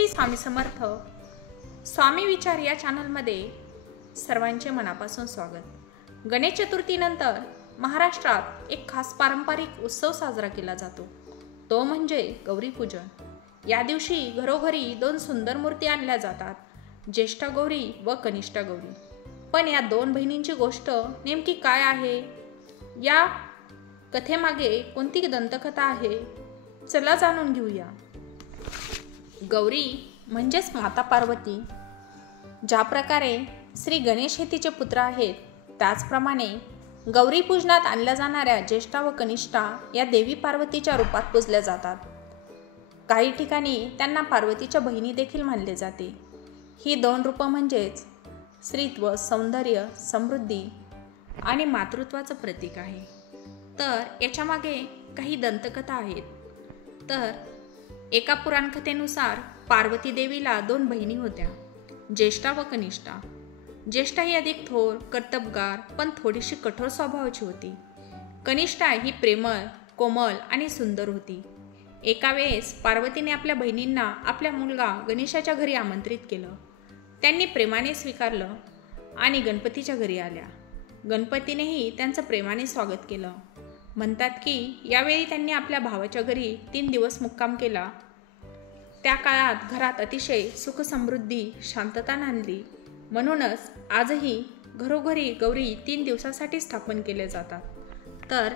श्री स्वामी समर्थ स्वामी विचार या चॅनलमध्ये सर्वांचे मनापासून स्वागत। गणेश चतुर्थीनंतर महाराष्ट्रात एक खास पारंपरिक उत्सव साजरा केला जातो, तो म्हणजे गौरी पूजन। या दिवशी घरोघरी दोन सुंदर मूर्ती आणल्या जातात, ज्येष्ठा गौरी व कनिष्ठा गौरी। पण या दोन बहिणींची गोष्ट नेमकी काय आहे, या कथेमागे कोणती दंतकथा आहे, चला जाणून घेऊया। गौरी म्हणजेच माता पार्वती। ज्या प्रकारे श्री गणेश हे तिचे पुत्र आहेत, त्याचप्रमाणे गौरी पूजनात आणल्या जाणाऱ्या ज्येष्ठा व कनिष्ठा या देवी पार्वतीच्या रूपात पूजल्या जातात। काही ठिकाणी त्यांना पार्वतीच्या बहिणी देखील मानले जाते। ही दोन रूपं म्हणजेच स्त्रीत्व, सौंदर्य, समृद्धी आणि मातृत्वाचं प्रतीक आहे। तर याच्या मागे काही दंतकथा आहेत। तर एका पुराणकथेनुसार पार्वती देवीला दोन बहिणी होत्या, ज्येष्ठा व कनिष्ठा। ज्येष्ठा ही अधिक थोर, कर्तबगार पण थोडीशी कठोर स्वभावाची होती। कनिष्ठा ही प्रेमळ, कोमल आणि सुंदर होती। एका वेळेस पार्वतीने आपल्या बहिणींना आपल्या मुलगा गणेशाच्या घरी आमंत्रित केलं। त्यांनी प्रेमाने स्वीकारलं आणि गणपतीच्या घरी आल्या। गणपतीनेही त्यांचं प्रेमाने स्वागत केलं। म्हणतात की यावेळी त्यांनी आपल्या भावाच्या घरी 3 दिवस मुक्काम केला। त्या काळात घरात अतिशय सुख समृद्धी, शांतता नांदली। म्हणूनच आजही घरोघरी गौरी 3 दिवसासाठी स्थापन केले जातात। तर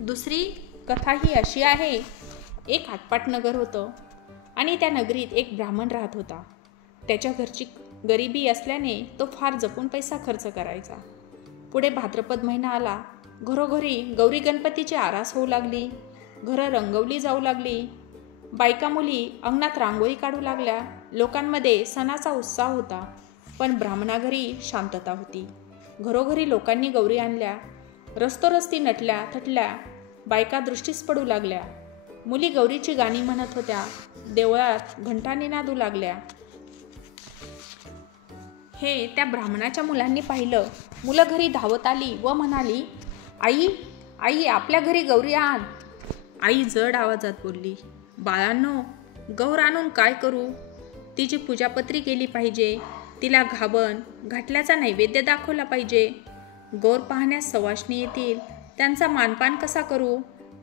दुसरी कथा ही अशी आहे, एक आटपाट नगर होतं आणि त्या नगरीत एक ब्राह्मण राहत होता। त्याच्या घरची गरिबी असल्याने तो फार जपून पैसा खर्च करायचा। पुढे भाद्रपद महिना आला, घरोघरी गौरी गणपतीची आरास होऊ लागली, घरं रंगवली जाऊ लागली, बायका मुली अंगणात रांगोळी काढू लागल्या। लोकांमध्ये सणाचा उत्साह होता, पण ब्राह्मणाघरी शांतता होती। घरोघरी लोकांनी गौरी आणल्या, रस्तोरस्ती नटल्या थटल्या, बायका दृष्टीस पडू लागल्या। मुली गौरीची गाणी म्हणत होत्या, देवळात घंटा निनादू लागल्या। हे त्या ब्राह्मणाच्या मुलांनी पाहिलं। मुलं घरी धावत आली व म्हणाली, आई आई आपल्या घरी गौरी आण। आई जड आवाजात बोलली, बाळांनो, गौर आणून काय करू? तिची पूजापत्री केली पाहिजे, तिला घावन घाटल्याचा नैवेद्य दाखवला पाहिजे। गौर पाहण्यास सवाष्णी येतील, त्यांचा मानपान कसा करू?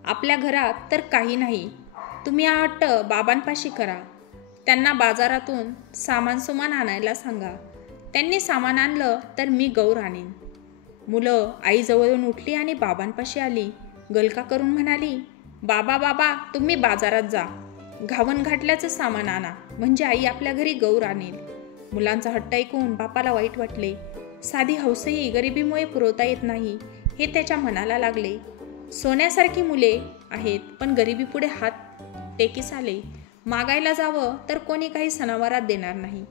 आपल्या घरात तर काही नाही, तुम्ही हा हट्ट बाबांपाशी करा। त्यांना बाजारातून सामान सुमान आणायला सांगा, त्यांनी सामान आणलं तर मी गौर आणीन। मुलं आईजवळून उठली आणि बाबांपाशी आली। गलका करून म्हणाली, बाबा बाबा तुम्ही बाजारात जा, घावन घाटल्याचं सामान आणा, म्हणजे आई आपल्या घरी गौर आणेल। मुलांचा हट्ट ऐकून बापाला वाईट वाटले। साधी हौसही गरिबीमुळे पुरवता येत नाही हे त्याच्या मनाला लागले। सोन्यासारखी मुले आहेत, पण गरिबीपुढे हात टेकीस आले। मागायला जावं तर कोणी काही सणावारात देणार नाही,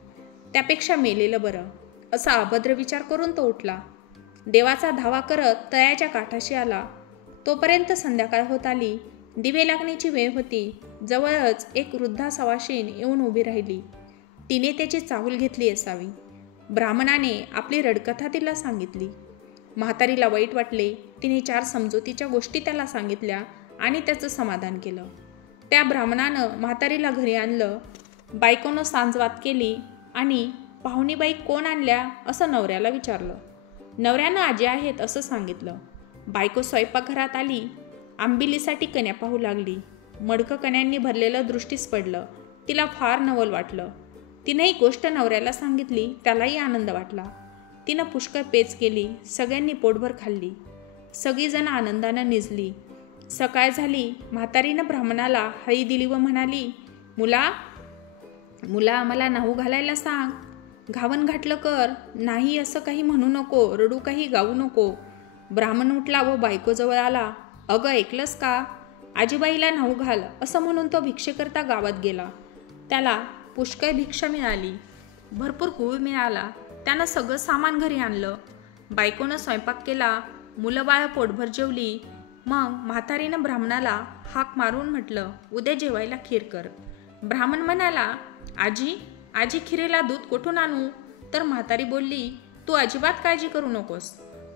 त्यापेक्षा मेलेलं बरं, असा अभद्र विचार करून तो उठला। देवाचा धावा करत तळ्याच्या काठाशी आला। तोपर्यंत संध्याकाळ होत आली, दिवे लागण्याची वेळ होती। जवळच एक वृद्धा सवाशीण येऊन उभी राहिली। तिने त्याची चाहूल घेतली असावी। ब्राह्मणाने आपली रडकथा तिला सांगितली। म्हातारीला वाईट वाटले। तिने 4 समजुतीच्या गोष्टी त्याला सांगितल्या आणि त्याचं समाधान केलं। त्या ब्राह्मणानं म्हातारीला घरी आणलं। बायकोनं सांजवात केली आणि पाहुणीबाई कोण आणल्या असं नवऱ्याला विचारलं। नवऱ्यानं आजी आहेत असं सांगितलं। बायको स्वयंपाकघरात आली, आंबिलीसाठी कण्या पाहू लागली। मडकं कण्यांनी भरलेलं दृष्टीस पडलं। तिला फार नवल वाटलं। तिनं ही गोष्ट नवऱ्याला सांगितली, त्यालाही आनंद वाटला। तिनं पुष्कळ पेच केली, सगळ्यांनी पोटभर खाल्ली। सगळीजण आनंदानं निजली। सकाळ झाली, म्हातारीनं ब्राह्मणाला हळी दिली व म्हणाली, मुला आम्हाला नाहू घालायला सांग, घावन घातलं कर, नाही असं काही म्हणू नको, रडू काही गाऊ नको। ब्राह्मण उठला व बायकोजवळ आला। अगं ऐकलंस का, आजीबाईला नाहू घाल असं म्हणून तो भिक्षेकरता गावात गेला। त्याला पुष्कळ भिक्षा मिळाली, भरपूर गूळ मिळाला। त्यानं सगळं सामान घरी आणलं। बायकोनं स्वयंपाक केला, मुलं बाळं पोटभर जेवली। मग म्हातारीनं ब्राह्मणाला हाक मारून म्हटलं, उद्या जेवायला खीर कर। ब्राह्मण म्हणाला, आजी खिरीला दूध कुठून आणू? तर म्हातारी बोलली, तू अजिबात काळजी करू नकोस,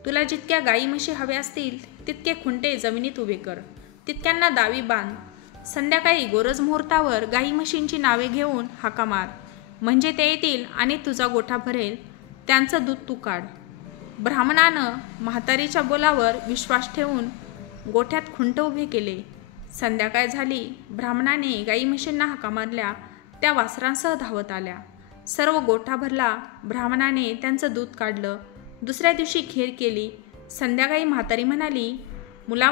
तुला जितक्या गाई म्हशी हव्या असतील तितके खुंटे जमिनीत उभे कर, तितक्यांना दावी बांध, संध्याकाळी गोरज मुहूर्तावर गाई म्हशींची नावे घेऊन हाका मार, म्हणजे ते येतील आणि तुझा गोठा भरेल. त्यांचं दूध तू काढ. ब्राह्मणानं म्हातारीच्या बोलावर विश्वास ठेवून गोठ्यात खुंट उभे केले. संध्याकाळ झाली. ब्राह्मणाने गाई म्हशींना हाका मारल्या. त्या वासरांसह धावत आल्या. सर्व गोठा भरला. ब्राह्मणाने त्यांचं दूध काढलं. दुसऱ्या दिवशी खीर केली. संध्याकाळी म्हातारी म्हणाली, मुला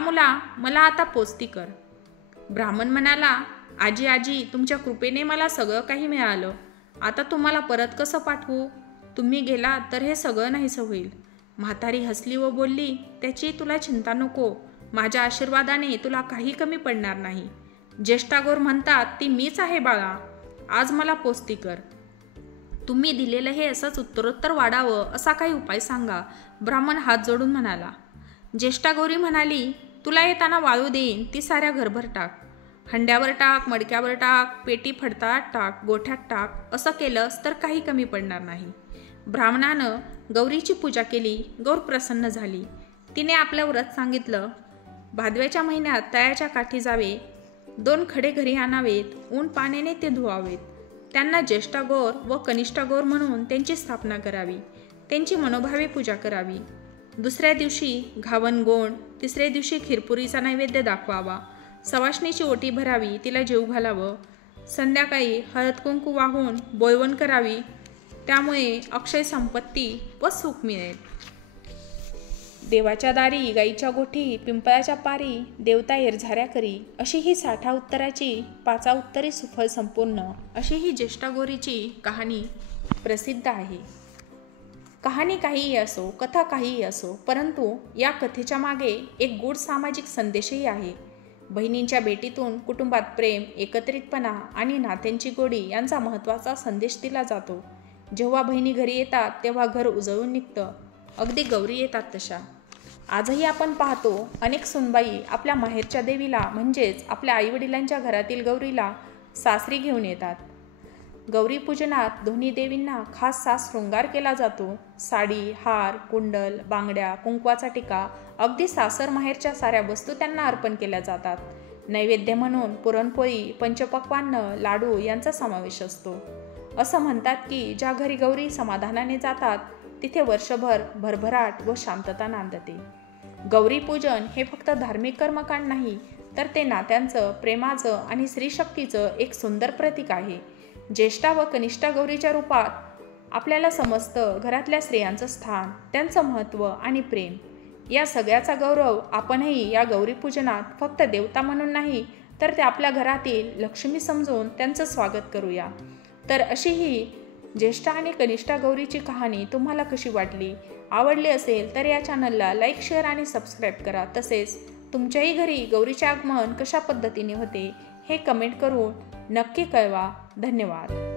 मला आता पोचती कर. ब्राह्मण म्हणाला, आजी आजी, तुमच्या कृपेने मला सगळं काही मिळालं. आता तुम्हाला परत कसं पाठवू? तुम्ही गेला तर हे सगळं नाहीसं होईल. म्हातारी हसली व बोलली, त्याची तुला चिंता नको. माझ्या आशीर्वादाने तुला काही कमी पडणार नाही. ज्येष्ठागोर म्हणतात ती मीच आहे बाळा. आज मला पोचती कर. तुम्ही दिलेलं हे असंच उत्तरोत्तर वाढावं असा काही उपाय सांगा. ब्राह्मण हात जोडून म्हणाला. ज्येष्ठागौरी म्हणाली, तुला येताना वाळू देईन, ती साऱ्या घरभर टाक. हंड्यावर टाक, मडक्यावर टाक, पेटी फडताळात टाक, गोठ्यात टाक. असं केलंस तर काही कमी पडणार नाही. ब्राह्मणानं गौरीची पूजा केली. गौर प्रसन्न झाली. तिने आपलं व्रत सांगितलं. भादव्याच्या महिन्यात तळ्याच्या काठी जावे. 2 खडे घरी आणावेत. ऊन पाण्याने ते धुवावेत. त्यांना ज्येष्ठागौर व कनिष्ठागौर म्हणून त्यांची स्थापना करावी. त्यांची मनोभावे पूजा करावी. दुसऱ्या दिवशी घावन गोंड, तिसऱ्या दिवशी खीरपुरीचा नैवेद्य दाखवावा. सवाष्णीची ओटी भरावी, तिला जेवू घालावं. संध्याकाळी हळद कुंकू वाहून बोलवण करावी. त्यामुळे अक्षय संपत्ती व सुख मिळेल. देवाच्या दारी, गाईच्या गोठी, पिंपळाच्या पारी, देवता येरझाऱ्या करी, अशी ही 60 उत्तराची 5 उत्तरे सुफल संपूर्ण अशी ही ज्येष्ठागौरीची कहाणी प्रसिद्ध आहे. कहाणी काहीही असो, कथा काहीही असो, परंतु या कथेच्या मागे एक गूढ सामाजिक संदेशही आहे. बहिणींच्या भेटीतून कुटुंबात प्रेम, एकत्रितपणा आणि नात्यांची गोडी यांचा महत्त्वाचा संदेश दिला जातो. जेव्हा बहिणी घरी येतात तेव्हा घर उजळून निघतं. अगदी गौरी येतात तशा. आजही आपण पाहतो अनेक सुनबाई आपल्या माहेरच्या देवीला म्हणजेच आपल्या आईवडिलांच्या घरातील गौरीला सासरी घेऊन येतात. गौरी पूजनात दोन्ही देवींना खास साज शृंगार केला जातो. साडी, हार, कुंडल, बांगड्या, कुंकवाचा टिका, अगदी सासर माहेरच्या साऱ्या वस्तू त्यांना अर्पण केल्या जातात. नैवेद्य म्हणून पुरणपोळी, पंचपक्वान्न, लाडू यांचा समावेश असतो. असं म्हणतात की ज्या घरी गौरी समाधानाने जातात तिथे वर्षभर भरभराट व शांतता नांदते. गौरी पूजन हे फक्त धार्मिक कर्मकांड नाही, तर ते नात्यांचं, प्रेमाचं आणि स्त्रीशक्तीचं एक सुंदर प्रतीक आहे. ज्येष्ठा व कनिष्ठा गौरीच्या रूपात आपल्याला समजतं घरातल्या स्त्रियांचं स्थान, त्यांचं महत्त्व आणि प्रेम. या सगळ्याचा गौरव आपणही या गौरी पूजनात फक्त देवता म्हणून नाही, तर ते आपल्या घरातील लक्ष्मी समजून त्यांचं स्वागत करूया. तर अशी ही ज्येष्ठा आणि कनिष्ठा गौरीची कहाणी तुम्हाला कशी वाटली? आवडली असेल तर या चॅनलला लाईक, शेअर आणि सबस्क्राईब करा. तसेच तुमच्याही घरी गौरीचे आगमन कशा पद्धतीने होते हे कमेंट करून नक्की कळवा. धन्यवाद.